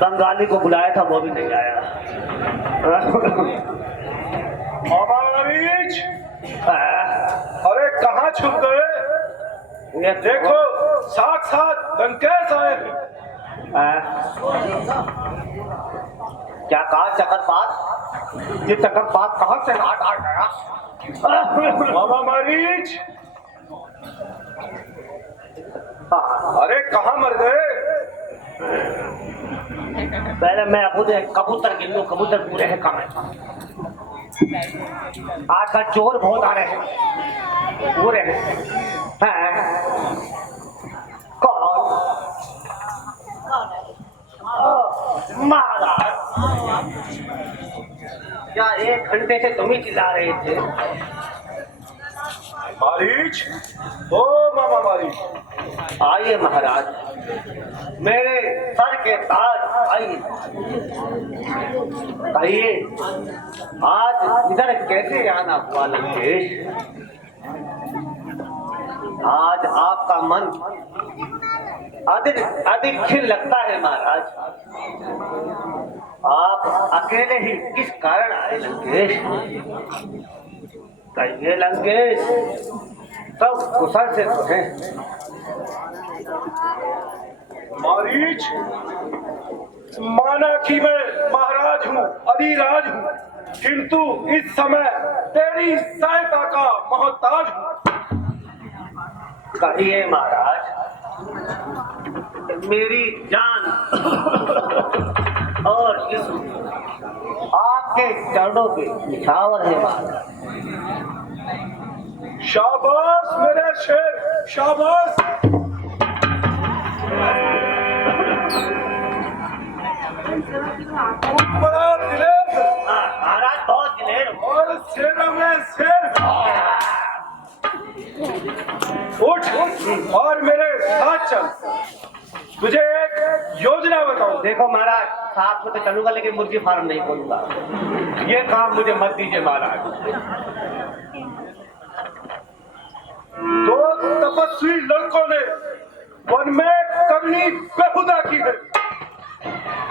बंगाली को बुलाया था, वो भी नहीं आया। अमरीश, अरे कहाँ छुप गए? ये देखो साथ लंकेश आए हैं। क्या कहा चकरपात? ये चकरपात कहाँ से हाथ आ गया? अमरीश, अरे कहाँ मर गए? पहले मैं खुद कबूतर गिन लूं, कबूतर पूरे हैं कम है। आजकल चोर बहुत आ रहे हैं, पूरे हैं। कौन? महाराज, क्या 1 घंटे से तुम ही चिल्ला रहे थे? मारीच, ओ मामा मारीच, आइए महाराज, मेरे सर के ताज आइए। कहिए, आज इधर कैसे आना हुआ लंकेश? आज आपका मन अधिक खिल लगता है महाराज। आप अकेले ही किस कारण आए लंकेश? कहिए लंकेश, सब कुशल से तो है। मारीच, माना कि मैं महाराज हूँ, अधिराज हूँ, किंतु इस समय तेरी सहायता का मोहताज हूँ। कहिए महाराज, मेरी जान और जिस्म आपके चरणों पे निछावर है महाराज। शाबाश मेरे शेर, शाबाश। बड़ा दिलेर महाराज, बहुत दिलेर और शेरों में शेर। उठ और मेरे साथ चल, तुझे एक योजना बताऊं। देखो महाराज, साथ में तो चलूंगा लेकिन मुर्गी फार्म नहीं खोलूंगा। ये काम मुझे मत दीजिए महाराज। दो तपस्वी लड़कों ने वन में करनी बेहुदा की है।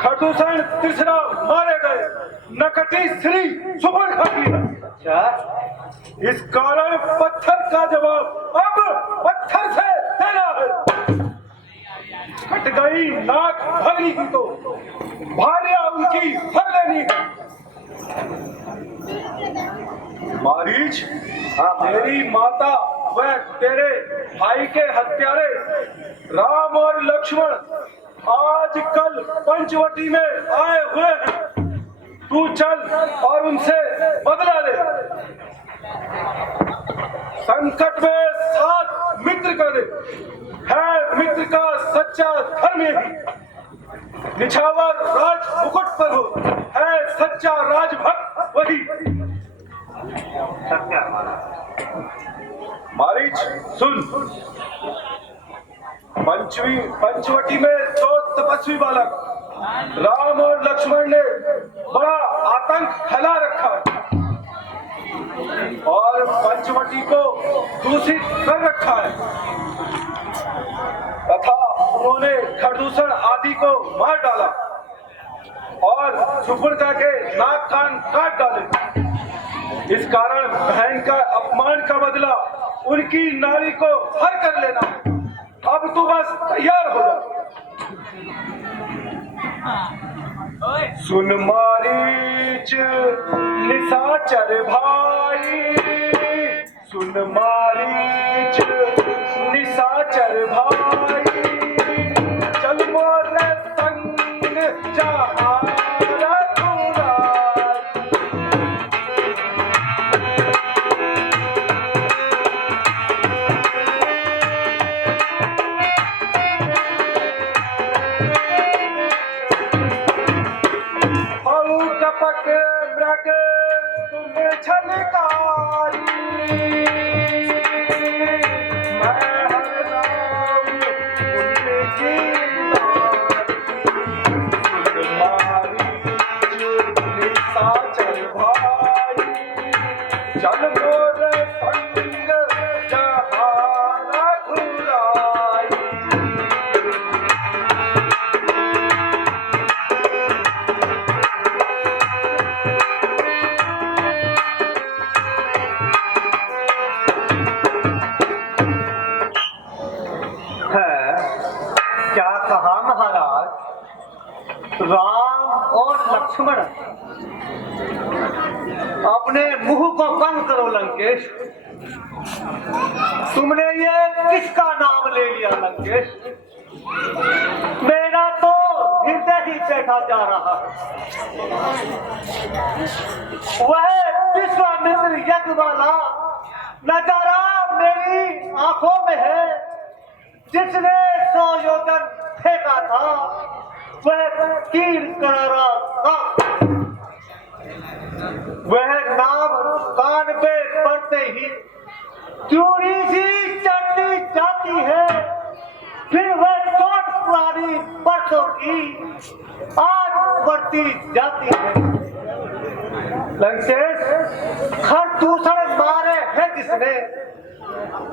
खरदूषण तीसरा मारे गए, नकटी श्री सुपर खाती है। अच्छा, इस कारण पत्थर का जवाब अब पत्थर से देना है। कट गई नाक भगनी की तो भार्या उनकी भर लेनी है। मारीच, तेरी माता व तेरे भाई के हत्यारे राम और लक्ष्मण आजकल पंचवटी में आए हुए हैं। तू चल और उनसे बदला ले। संकट में साथ मित्र करे, है मित्र का सच्चा धर्म ही। निछावर राज मुकुट पर हो, है सच्चा राजभक्त वही। मारीच सुन, पंचवटी में 2 तपस्वी बालक राम और लक्ष्मण ने बड़ा आतंक फैला रखा है और पंचवटी को दूषित कर रखा है तथा उन्होंने खरदूषण आदि को मार डाला और सुपुर्दा के नाक कान काट डाले। इस कारण बहन का अपमान का बदला उनकी नारी को हर कर लेना है। अब तू बस तैयार हो जा। सुन मारीच निशाचर भाई, सुन मारीच निशाचर भाई, चल मोरे संग जहाँ कहा महाराज, राम और लक्ष्मण अपने मुंह को बंद करो लंकेश। तुमने ये किसका नाम ले लिया लंकेश? मेरा तो हृदय ही बैठा जा रहा है। वह विश्वामित्र यज्ञ वाला नजारा मेरी आंखों में है। जिसने 100 योजन फेंका था वह तीर करारा था। वह नाम कान पे पड़ते ही चूड़ी सी चढ़ती जाती है। फिर वह चोट पुरानी बरसों की आज बढ़ती जाती है। लंकेश, खरदूषण मारे है जिसने,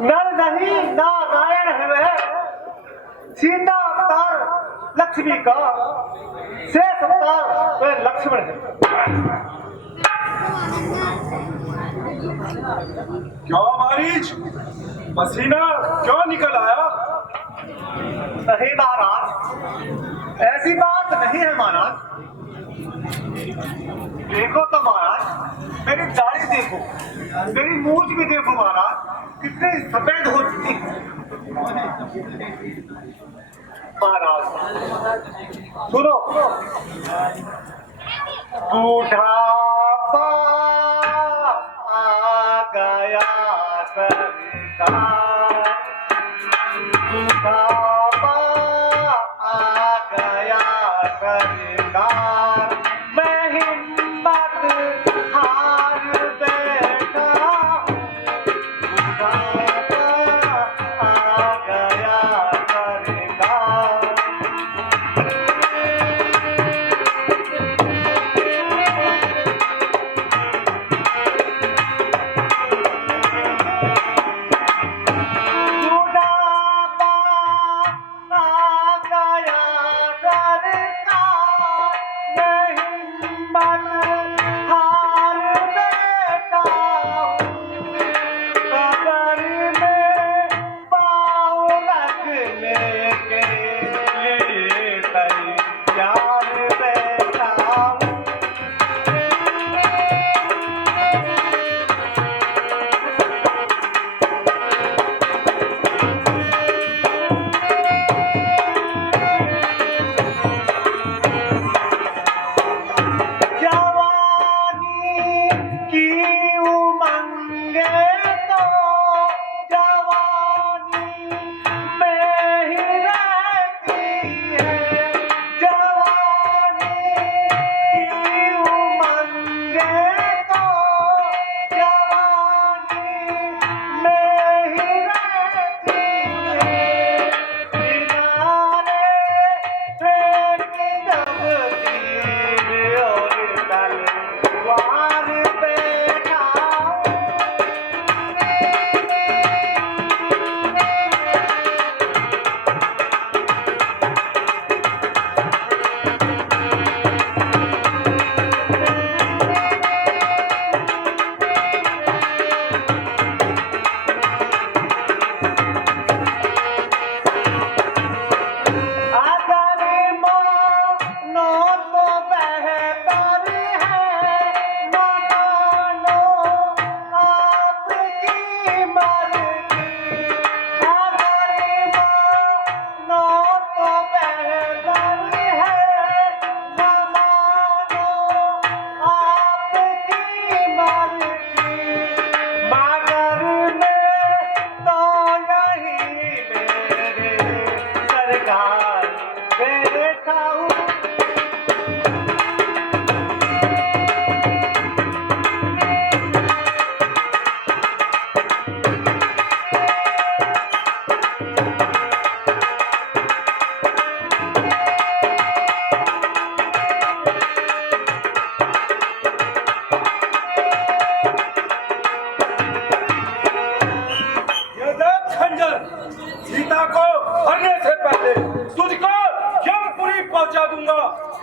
नर नहीं नारायण है वह। सीता अवतार लक्ष्मी का, शेष अवतार वह लक्ष्मण है। क्यों मारीच, पसीना क्यों निकल आया? नहीं महाराज, ऐसी बात नहीं है महाराज। देखो तो महाराज, मेरी दाढ़ी देखो, मेरी मूंछ भी देखो महाराज, कितनी सफेद हो चुकी है। महाराज सुनो, बूढ़ापा आ गया सरकार, बूढ़ापा आ गया सरकार, मैं हिम्मत हार बैठा, बूढ़ापा आ गया सरकार।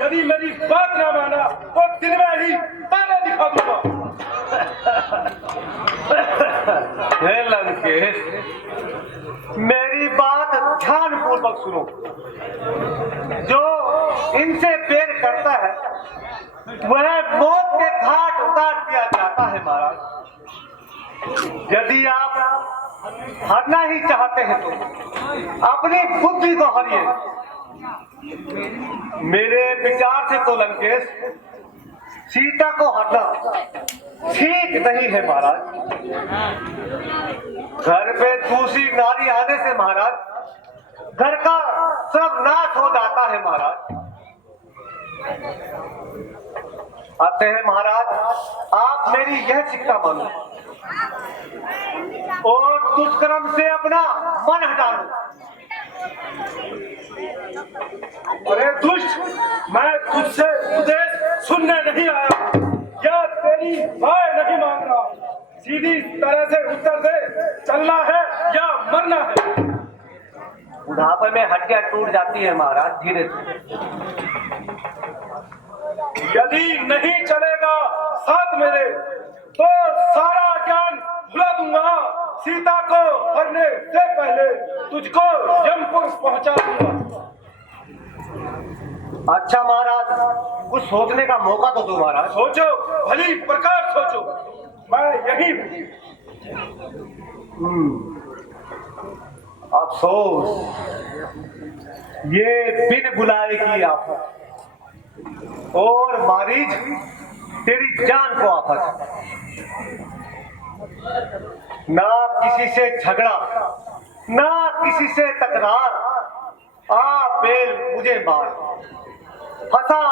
यदि मेरी बात ना माना तो दिन में ही तारे दिखा दूंगा। हे लंकेश, मेरी बात ध्यान पूर्वक सुनो। इनसे बैर करता है वह मौत के घाट उतार दिया जाता है महाराज। यदि आप हारना ही चाहते हैं तो अपनी बुद्धि को हारिए। मेरे विचार से तो लंकेश सीता को हरना ठीक नहीं है महाराज। घर पे दूसरी नारी आने से महाराज घर का सब नाश हो जाता है महाराज। आते हैं महाराज, आप मेरी यह शिक्षा मानो और दुष्कर्म से अपना मन हटा लो। अरे दुष्ट, मैं तुझसे उपदेश सुनने नहीं आया या तेरी राय नहीं मांग रहा। सीधी तरह से उत्तर दे, चलना है या मरना है? बुढ़ापे में हड्डियां टूट जाती है महाराज धीरे से। यदि नहीं चलेगा साथ मेरे तो सारा ज्ञान भुला दूंगा। सीता को हरने से पहले तुझको यमपुर पहुंचा दूंगा। अच्छा महाराज, कुछ सोचने का मौका तो दो महाराज। सोचो, भली प्रकार सोचो, मैं यही हूँ। अफसोस, ये बिन बुलाए की आफत और मारीच तेरी जान को आफत। ना किसी से झगड़ा ना किसी से तकरार, आ बेल मुझे मार। फंसा,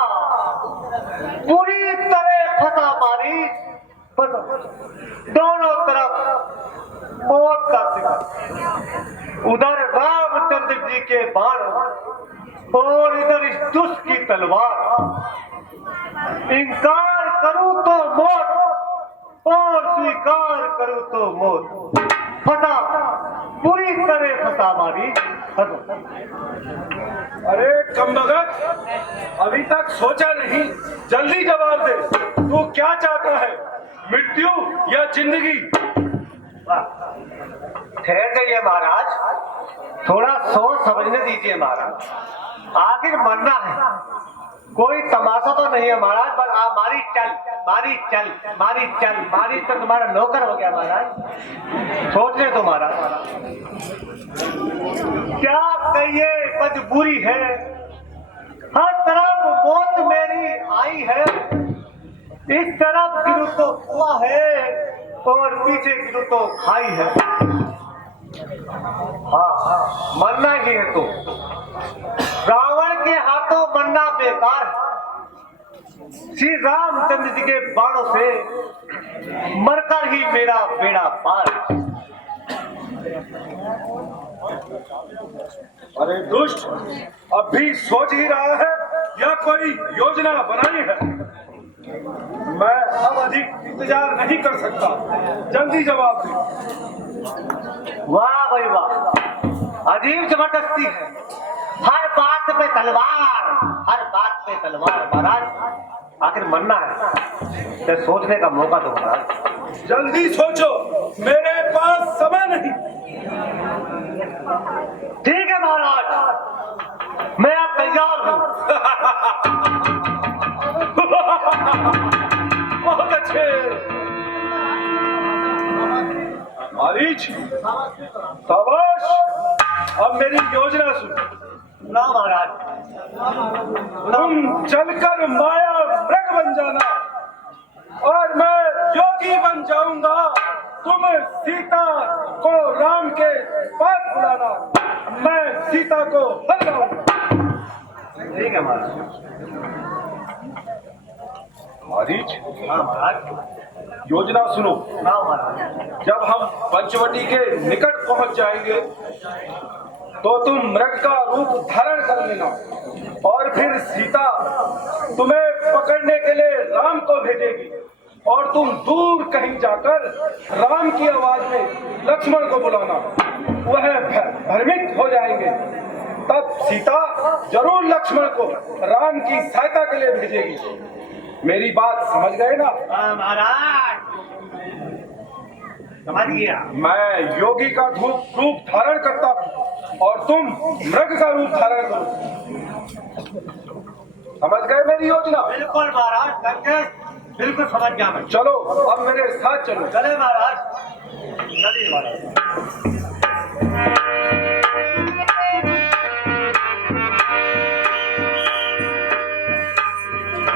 पूरी तरह फंसा मारीच, दोनों तरफ मौत का शिकार। उधर रामचंद्र जी के बाण और इधर इस दुष्ट की तलवार। इनकार करूं तो मौत और स्वीकार करूं तो मौत। फंसा, पूरी तरह फंसा मारी। अरे कमबख्त, अभी तक सोचा नहीं, जल्दी जवाब दे। तू क्या चाहता है, मृत्यु या जिंदगी? ठहर जाइए महाराज, थोड़ा सोच समझने दीजिए महाराज। आखिर मरना है, कोई तमाशा तो नहीं है महाराज। बस आप मारी चल मारी चल मारी चल मारी तो तुम्हारा नौकर हो गया महाराज। सोचने तो महाराज, क्या कहिए मजबूरी है। हर तरफ मौत मेरी आई है। इस तरफ गिरू तो कुआं है और पीछे गिरू तो खाई है। हाँ, मरना ही है तो रावण के हाथों मरना बेकार है। श्री रामचंद्र जी के बाणों से मरकर ही मेरा बेड़ा पार। अरे दुष्ट, अब भी सोच ही रहा है या कोई योजना बनाई है? मैं अब अधिक इंतजार नहीं कर सकता, जल्दी जवाब दे। वाह भाई वाह, अजीब जबरदस्ती है। हर बात पे तलवार, हर बात पे तलवार महाराज। आखिर मरना है तो सोचने का मौका दो महाराज। जल्दी सोचो, मेरे पास समय नहीं। ठीक है महाराज, मैं अब तैयार हूँ। बहुत अच्छे मारीच, शाबाश। अब मेरी योजना सुन। ना महाराज, तुम चलकर माया मृग बन जाना और मैं योगी बन जाऊंगा। तुम सीता को राम के पास बुलाना, मैं सीता को हर लाऊंगा। ठीक है महाराज। मारीच, हाँ महाराज। योजना सुनो। ना महाराज। जब हम पंचवटी के निकट पहुंच जाएंगे तो तुम मृग का रूप धारण कर लेना और फिर सीता तुम्हें पकड़ने के लिए राम को भेजेगी और तुम दूर कहीं जाकर राम की आवाज में लक्ष्मण को बुलाना। वह भ्रमित हो जाएंगे, तब सीता जरूर लक्ष्मण को राम की सहायता के लिए भेजेगी। मेरी बात समझ गए ना? महाराज समझ गया। मैं योगी का रूप धारण करता हूँ और तुम मृग का रूप धारण करो। समझ गए मेरी योजना? बिल्कुल महाराज, करके बिल्कुल समझ गया मैं। चलो अब मेरे साथ चलो। चले महाराज, चलिए महाराज।